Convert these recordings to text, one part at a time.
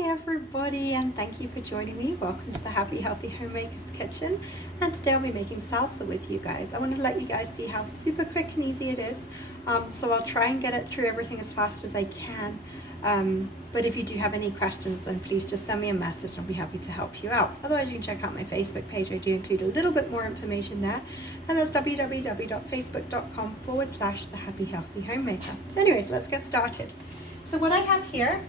Hi everybody, and thank you for joining me. Welcome to the Happy Healthy Homemaker's Kitchen, and today I'll be making salsa with you guys. I want to let you guys see how super quick and easy it is, so I'll try and get it through everything as fast as I can, but if you do have any questions, then please just send me a message. I'll be happy to help you out. Otherwise, you can check out my Facebook page. I do include a little bit more information there, and that's www.facebook.com/thehappyhealthyhomemaker. So anyways, let's get started. So what I have here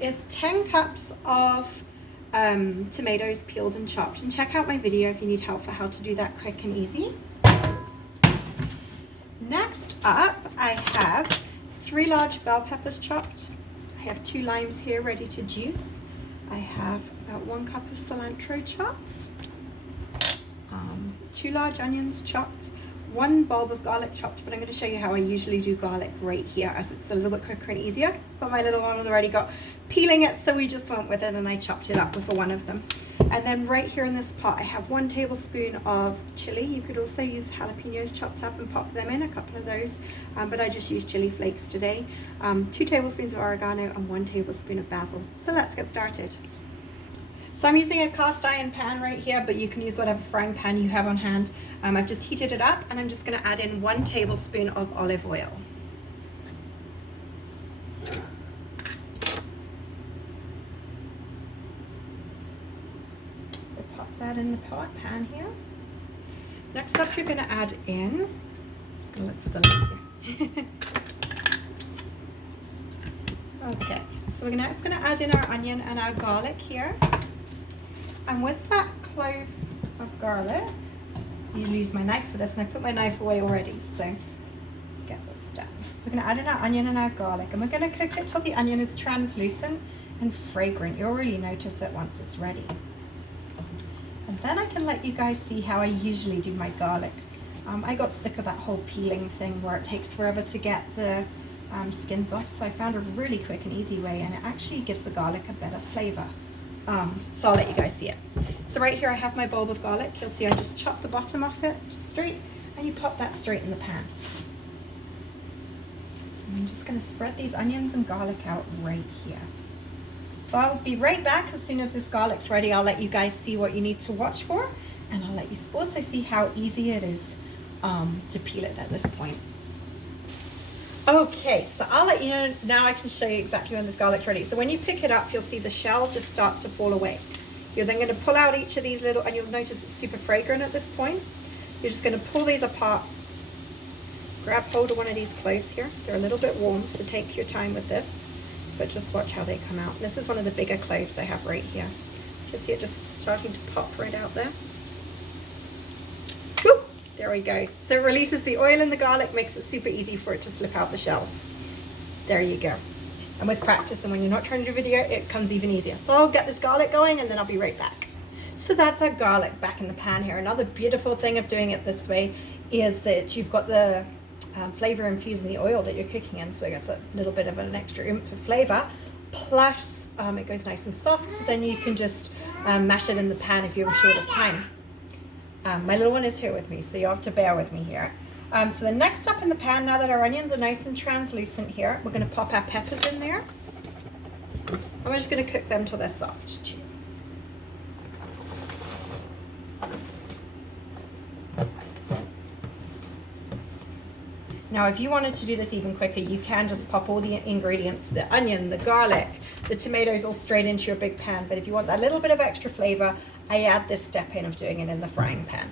is 10 cups of tomatoes peeled and chopped, and check out my video if you need help for how to do that quick and easy. Next up, I have 3 large bell peppers chopped. I have 2 limes here ready to juice. I have about 1 cup of cilantro chopped, 2 large onions chopped, 1 bulb of garlic chopped, but I'm going to show you how I usually do garlic right here, as it's a little bit quicker and easier. But my little one has already got peeling it, so we just went with it and I chopped it up with one of them. And then right here in this pot, I have 1 tablespoon of chili. You could also use jalapenos chopped up and pop them in, a couple of those, but I just used chili flakes today. 2 tablespoons of oregano and 1 tablespoon of basil. So let's get started. So I'm using a cast iron pan right here, but you can use whatever frying pan you have on hand. I've just heated it up, and I'm just going to add in 1 tablespoon of olive oil. So pop that in the pan here. Next up, you're going to add in, I'm just going to look for the lid here. Okay, so we're next going to add in our onion and our garlic here. And with that clove of garlic, you use my knife for this, and I put my knife away already, so let's get this done. So we're going to add in our onion and our garlic, and we're going to cook it till the onion is translucent and fragrant. You'll really notice it once it's ready. And then I can let you guys see how I usually do my garlic. I got sick of that whole peeling thing where it takes forever to get the skins off, so I found a really quick and easy way, and it actually gives the garlic a better flavor. So I'll let you guys see it. So right here I have my bulb of garlic. You'll see I just chopped the bottom off it just straight, and you pop that straight in the pan. And I'm just going to spread these onions and garlic out right here. So I'll be right back as soon as this garlic's ready. I'll let you guys see what you need to watch for, and I'll let you also see how easy it is to peel it at this point. Okay, so I'll let you know, now I can show you exactly when this garlic's ready. So when you pick it up, you'll see the shell just starts to fall away. You're then going to pull out each of these little, and you'll notice it's super fragrant at this point. You're just going to pull these apart. Grab hold of one of these cloves here. They're a little bit warm, so take your time with this, but just watch how they come out. This is one of the bigger cloves I have right here. So you see it just starting to pop right out there. There we go. So it releases the oil in the garlic, makes it super easy for it to slip out the shells. There you go. And with practice, and when you're not trying to do video, it comes even easier. So I'll get this garlic going, and then I'll be right back. So that's our garlic back in the pan here. Another beautiful thing of doing it this way is that you've got the flavor infused in the oil that you're cooking in, so it gets a little bit of an extra oomph of flavor. Plus, it goes nice and soft, so then you can just mash it in the pan if you're short of time. My little one is here with me, so you have to bear with me here. So the next up in the pan, now that our onions are nice and translucent here, we're going to pop our peppers in there. And we're just going to cook them till they're soft. Now, if you wanted to do this even quicker, you can just pop all the ingredients, the onion, the garlic, the tomatoes, all straight into your big pan. But if you want that little bit of extra flavor, I add this step in of doing it in the frying pan.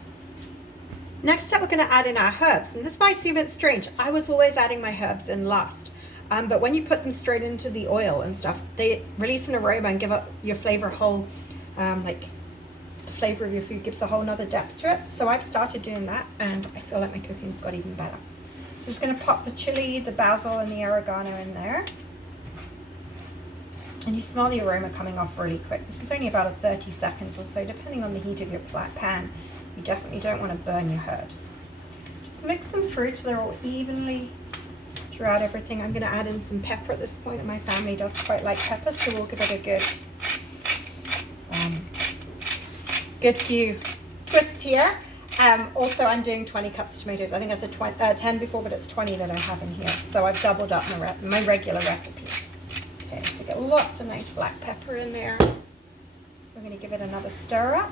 Next up, we're going to add in our herbs. And this might seem a bit strange. I was always adding my herbs in last. But when you put them straight into the oil and stuff, they release an aroma and give up your flavor whole, like the flavor of your food gives a whole nother depth to it. So I've started doing that, and I feel like my cooking's got even better. So I'm just going to pop the chili, the basil, and the oregano in there. And you smell the aroma coming off really quick. This is only about 30 seconds or so, depending on the heat of your pan. You definitely don't want to burn your herbs. Just mix them through till they're all evenly throughout everything. I'm going to add in some pepper at this point, and my family does quite like pepper, so we'll give it a good few twists here. Also, I'm doing 20 cups of tomatoes. I think I said 10 before, but it's 20 that I have in here. So I've doubled up my regular recipe. Okay, so to get lots of nice black pepper in there. We're going to give it another stir up.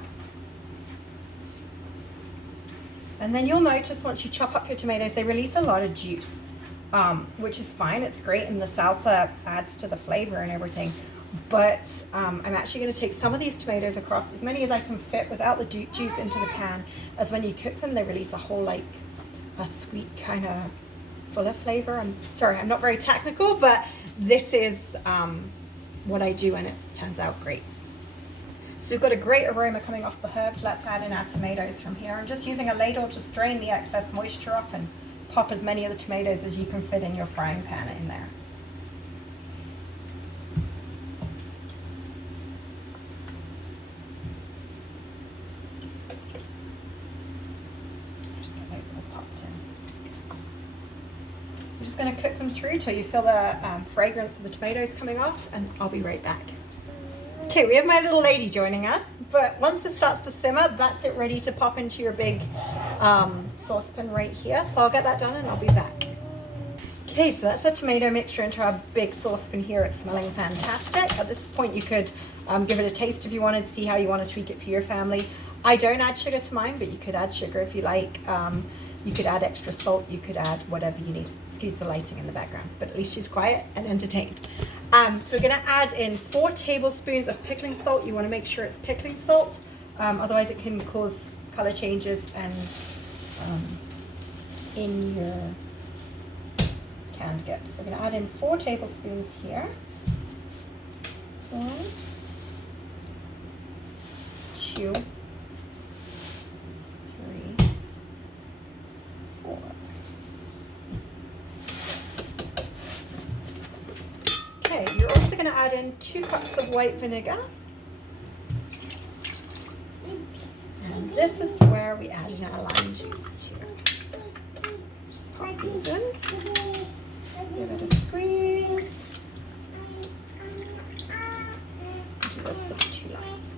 And then you'll notice once you chop up your tomatoes, they release a lot of juice, which is fine. It's great, and the salsa adds to the flavor and everything. But I'm actually going to take some of these tomatoes across, as many as I can fit without the juice, into the pan, as when you cook them, they release a whole, like, a sweet kind of fuller flavor. I'm sorry, I'm not very technical, but this is what I do, and it turns out great. So we've got a great aroma coming off the herbs. Let's add in our tomatoes from here. I'm just using a ladle to strain the excess moisture off and pop as many of the tomatoes as you can fit in your frying pan in there. Just get those all popped in. I'm just going to cook them through till you feel the fragrance of the tomatoes coming off, and I'll be right back. Okay, we have my little lady joining us, but once it starts to simmer, that's it ready to pop into your big saucepan right here. So I'll get that done and I'll be back. Okay, so that's a tomato mixture into our big saucepan here. It's smelling fantastic. At this point, you could give it a taste if you wanted to see how you want to tweak it for your family. I don't add sugar to mine, but you could add sugar if you like. You could add extra salt. You could add whatever you need. Excuse the lighting in the background, but at least she's quiet and entertained. So we're going to add in 4 tablespoons of pickling salt. You want to make sure it's pickling salt, otherwise it can cause color changes and in your canned goods. So we're going to add in 4 tablespoons here. 1, 2, 3, 4. Okay, you're also going to add in 2 cups of white vinegar. And this is where we add in our lime juice too. Just pop these in. Give it a squeeze. Do this with the 2 limes.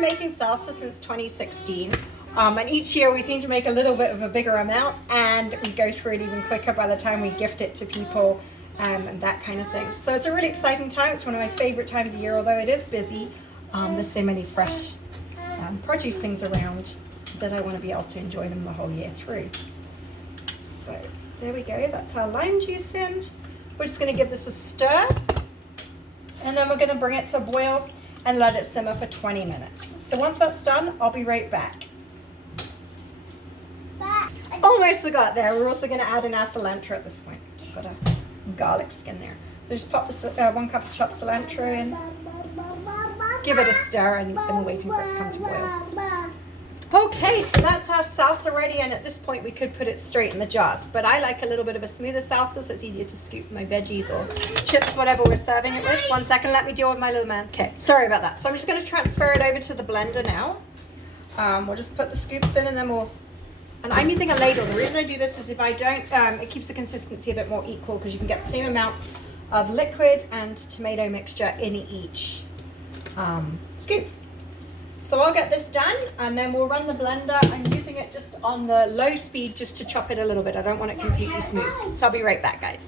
Making salsa since 2016, and each year we seem to make a little bit of a bigger amount, and we go through it even quicker by the time we gift it to people, and that kind of thing. So it's a really exciting time. It's one of my favorite times of year, although it is busy. There's so many fresh produce things around that I want to be able to enjoy them the whole year through. So there we go, that's our lime juice in. We're just going to give this a stir, and then we're going to bring it to a boil and let it simmer for 20 minutes. So once that's done, I'll be right back. Almost forgot there. We're also gonna add in our cilantro at this point. Just got a garlic skin there. So just pop the 1 cup of chopped cilantro in. Give it a stir, and then we're waiting for it to come to boil. Okay, so that's our salsa ready, and at this point we could put it straight in the jars. But I like a little bit of a smoother salsa, so it's easier to scoop my veggies or chips, whatever we're serving it with. 1 second, let me deal with my little man. Okay, sorry about that. So I'm just going to transfer it over to the blender now. We'll just put the scoops in, and then and I'm using a ladle. The reason I do this is if I don't, it keeps the consistency a bit more equal, because you can get the same amounts of liquid and tomato mixture in each scoop. So I'll get this done, and then we'll run the blender. I'm using it just on the low speed just to chop it a little bit. I don't want it completely smooth. So I'll be right back, guys.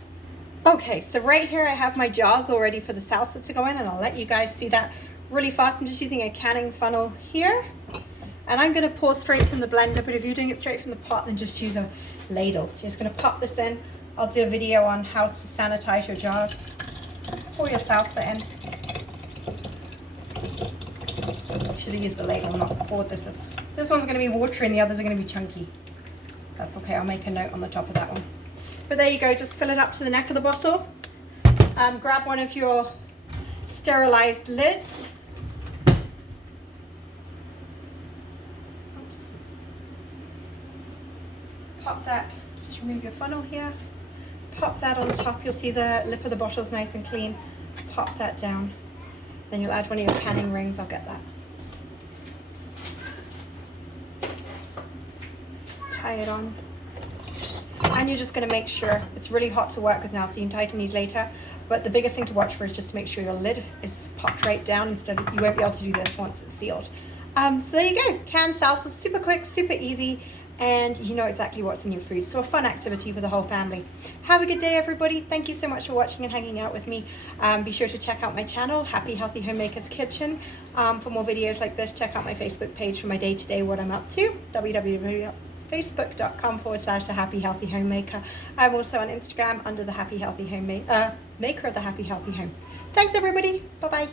Okay, so right here I have my jars all ready for the salsa to go in, and I'll let you guys see that really fast. I'm just using a canning funnel here, and I'm going to pour straight from the blender, but if you're doing it straight from the pot, then just use a ladle. So you're just going to pop this in. I'll do a video on how to sanitize your jars. Pour your salsa in. Should have used the ladle, not the board. This one's going to be watery and the others are going to be chunky. That's okay, I'll make a note on the top of that one. But there you go, just fill it up to the neck of the bottle. Grab one of your sterilized lids. Oops. Pop that, just remove your funnel here. Pop that on top, you'll see the lip of the bottle is nice and clean. Pop that down. Then you'll add one of your panning rings, I'll get that. Tie it on, and you're just going to make sure it's really hot to work with now, so you can tighten these later, but the biggest thing to watch for is just to make sure your lid is popped right down. Instead of, you won't be able to do this once it's sealed. So there you go, canned salsa, super quick, super easy, and you know exactly what's in your food. So a fun activity for the whole family. Have a good day, everybody. Thank you so much for watching and hanging out with me. Be sure to check out my channel, Happy Healthy Homemaker's Kitchen. For more videos like this, check out my Facebook page for my day-to-day, what I'm up to, www.facebook.com/The Happy Healthy Homemaker. I'm also on Instagram under the Happy Healthy Homemaker, maker of the Happy Healthy Home. Thanks, everybody. Bye-bye.